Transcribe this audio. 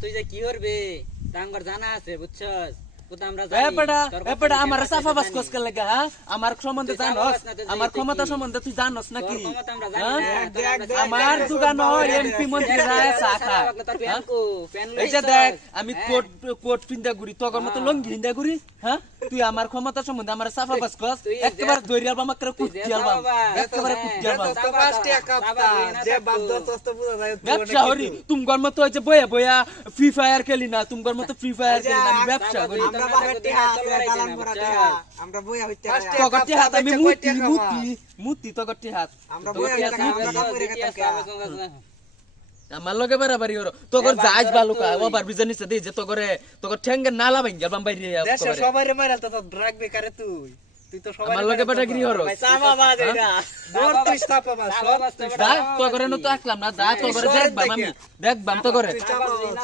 তুই যে কি করবি ডাঙ্গর জানা আছে বুঝছস কোথা আমরা এপড়া আমার সাফা বাস কোসকে লাগা হ্যাঁ আমার সম্বন্ধে জানোস আমার ক্ষমতা সম্বন্ধে তুই জানোস নাকি আমার দোকান এমপি মন্ত্রী রায় শাখা এই যে দেখ আমি কোট পিন্দা ঘুরি তোর মতো লঙ্গি হিন্দা ঘুরি হ্যাঁ তুই আমার ক্ষমতা সম্বন্ধে আমার সাফা বাস কোস একবার ধরি আলবা আমাকে কুটি আলবা একবারে কুটি আলবা তো পাঁচটি কাপটা যে বাপ দস্ত পুরো যায় ব্যবসা করি তুমগর মতো হইছে বয়া বয়া ফ্রি ফায়ার খেলি না তুমগর মতো ফ্রি ফায়ার খেলি না আমি ব্যবসা করি আমরা বাবাটি হাত গালান করাতে আমরা বইয়া হইতে তগটি হাত আমি মুতি তগটি হাত আমরা বইয়া হইতে আমরা কাপড়ে কাটা আমার লগে বাড়াবাড়ি হলো তোর যাইজ বালুকা ওবার বিজনেস দে যে তোর ঠ্যাঙ্গে নালা ভাঙ্গা বাম্বাইরে দেশে সবাইরে মাইরাল তো রাখ বেকারে তুই তো সবাই আমার লগে বাটাগিরি হলো সামা বাজ এটা দূর তুই স্টাপ বাবা সব দা তোর ন তো আকলাম না দা তোর দেখবাম আমি দেখবাম তো করে